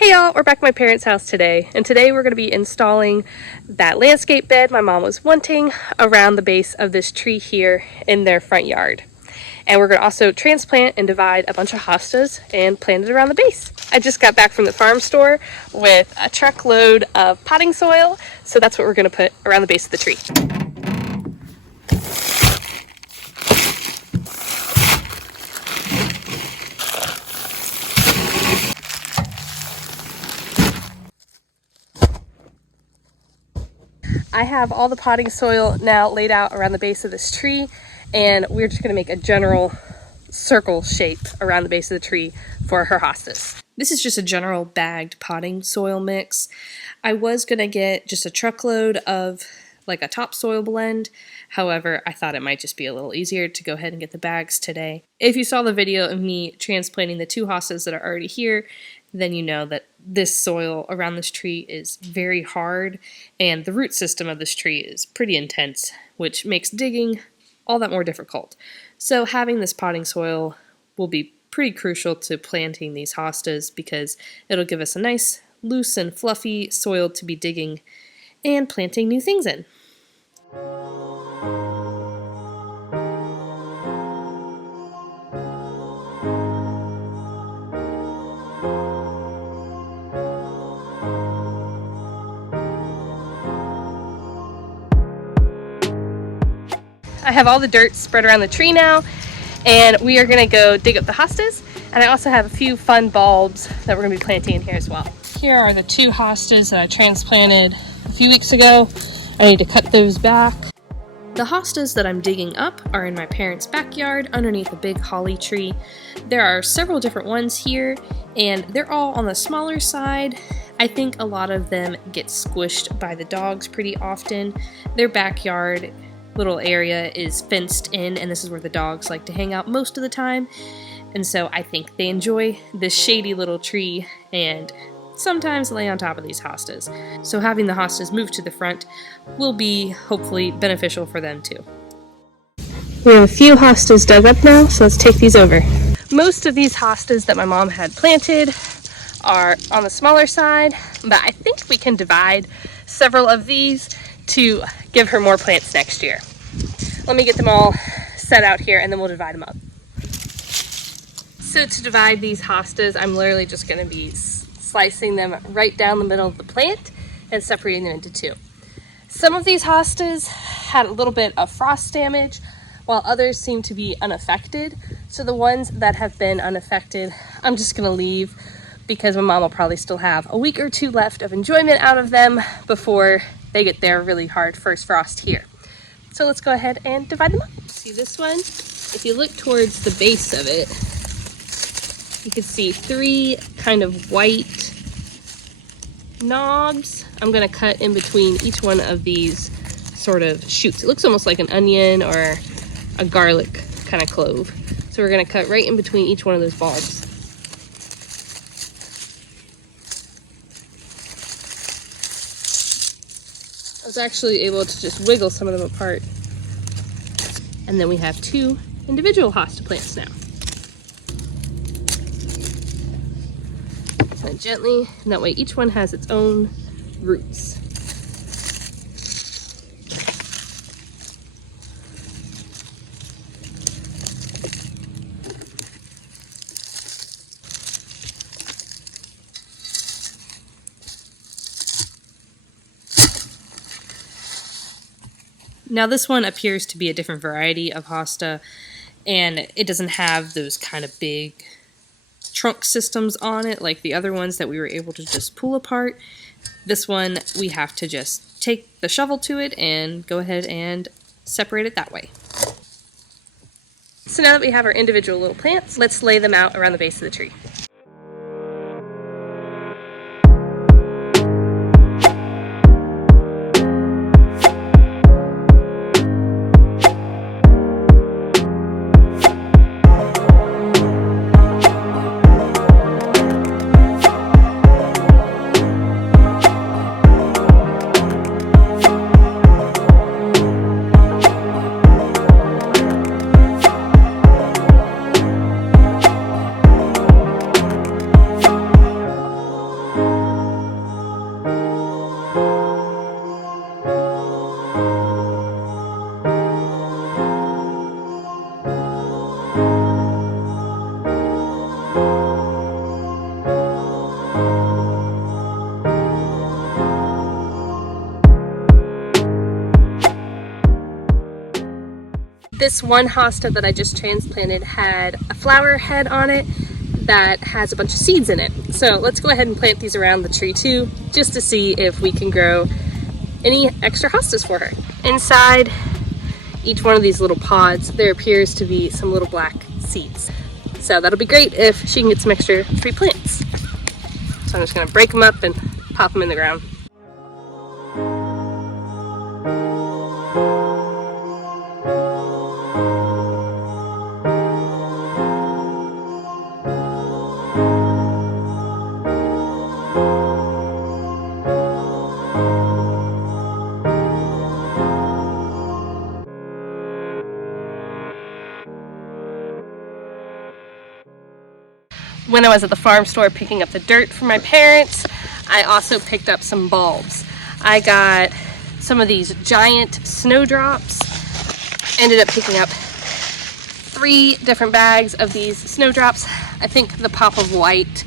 Hey y'all, we're back at my parents' house today, and today we're going to be installing that landscape bed my mom was wanting around the base of this tree here in their front yard. And we're going to also transplant and divide a bunch of hostas and plant it around the base. I just got back from the farm store with a truckload of potting soil, so that's what we're going to put around the base of the tree. I have all the potting soil now laid out around the base of this tree, and we're just going to make a general circle shape around the base of the tree for her hostas. This is just a general bagged potting soil mix. I was going to get just a truckload of like a topsoil blend. However, I thought it might just be a little easier to go ahead and get the bags today. If you saw the video of me transplanting the two hostas that are already here, then you know that this soil around this tree is very hard, and the root system of this tree is pretty intense, which makes digging all that more difficult. So having this potting soil will be pretty crucial to planting these hostas because it'll give us a nice, loose and fluffy soil to be digging and planting new things in. I have all the dirt spread around the tree now, and we are going to go dig up the hostas, and I also have a few fun bulbs that we're going to be planting in here as well. Here are the two hostas that I transplanted a few weeks ago. I need to cut those back. The hostas that I'm digging up are in my parents' backyard underneath a big holly tree. There are several different ones here, and they're all on the smaller side. I think a lot of them get squished by the dogs pretty often. Their backyard little area is fenced in, and this is where the dogs like to hang out most of the time, and so I think they enjoy this shady little tree and sometimes lay on top of these hostas. So having the hostas move to the front will be hopefully beneficial for them too. We have a few hostas dug up now, so let's take these over. Most of these hostas that my mom had planted are on the smaller side, but I think we can divide several of these to give her more plants next year. Let me get them all set out here and then we'll divide them up. So to divide these hostas, I'm literally just going to be slicing them right down the middle of the plant and separating them into two. Some of these hostas had a little bit of frost damage, while others seem to be unaffected. So the ones that have been unaffected, I'm just going to leave because my mom will probably still have a week or two left of enjoyment out of them before they get their really hard first frost here. So let's go ahead and divide them up. See this one? If you look towards the base of it, you can see three kind of white knobs. I'm going to cut in between each one of these sort of shoots. It looks almost like an onion or a garlic kind of clove. So we're going to cut right in between each one of those bulbs. I was actually able to just wiggle some of them apart. And then we have two individual hosta plants now. And gently, and that way each one has its own roots. Now this one appears to be a different variety of hosta, and it doesn't have those kind of big trunk systems on it like the other ones that we were able to just pull apart. This one we have to just take the shovel to it and go ahead and separate it that way. So now that we have our individual little plants, let's lay them out around the base of the tree. This one hosta that I just transplanted had a flower head on it that has a bunch of seeds in it. So let's go ahead and plant these around the tree too, just to see if we can grow any extra hostas for her. Inside each one of these little pods, there appears to be some little black seeds. So that'll be great if she can get some extra free plants. So I'm just gonna break them up and pop them in the ground. When I was at the farm store picking up the dirt for my parents, I also picked up some bulbs. I got some of these giant snowdrops. Ended up picking up 3 different bags of these snowdrops. I think the pop of white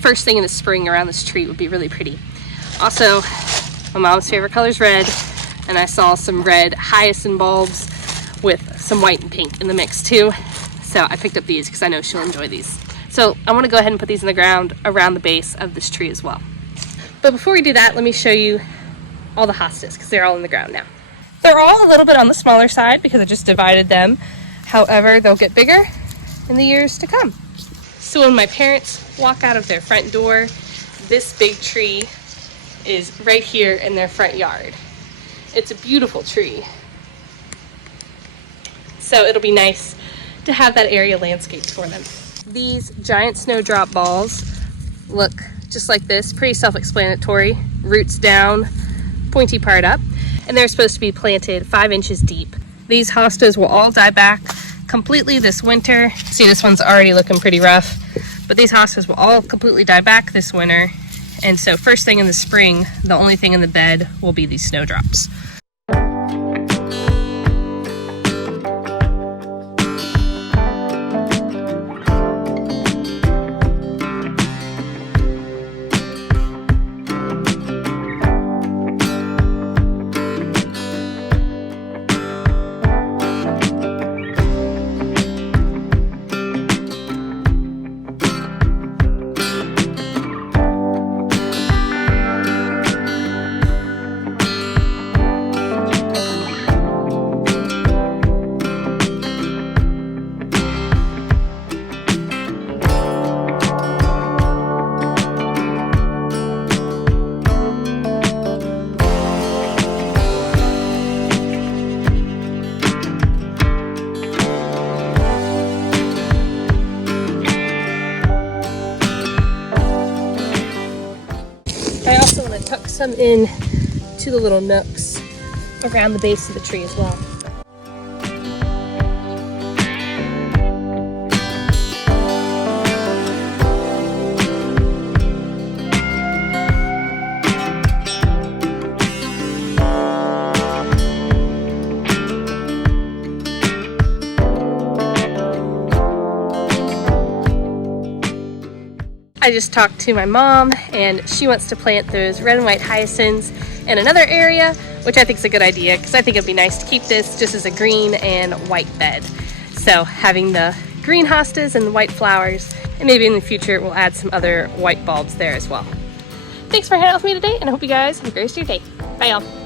first thing in the spring around this tree would be really pretty. Also, my mom's favorite color is red, and I saw some red hyacinth bulbs with some white and pink in the mix too. So I picked up these because I know she'll enjoy these. So I want to go ahead and put these in the ground around the base of this tree as well. But before we do that, let me show you all the hostas because they're all in the ground now. They're all a little bit on the smaller side because I just divided them. However, they'll get bigger in the years to come. So when my parents walk out of their front door, this big tree is right here in their front yard. It's a beautiful tree. So it'll be nice to have that area landscaped for them. These giant snowdrop balls look just like this, pretty self-explanatory. Roots down, pointy part up, and they're supposed to be planted 5 inches deep. These hostas will all die back completely this winter. See, this one's already looking pretty rough, but these hostas will all completely die back this winter. And so first thing in the spring, the only thing in the bed will be these snowdrops. I also want to tuck some in to the little nooks around the base of the tree as well. I just talked to my mom and she wants to plant those red and white hyacinths in another area, which I think is a good idea because I think it'd be nice to keep this just as a green and white bed. So having the green hostas and the white flowers, and maybe in the future we'll add some other white bulbs there as well. Thanks for hanging out with me today, and I hope you guys have a great rest of your day. Bye y'all.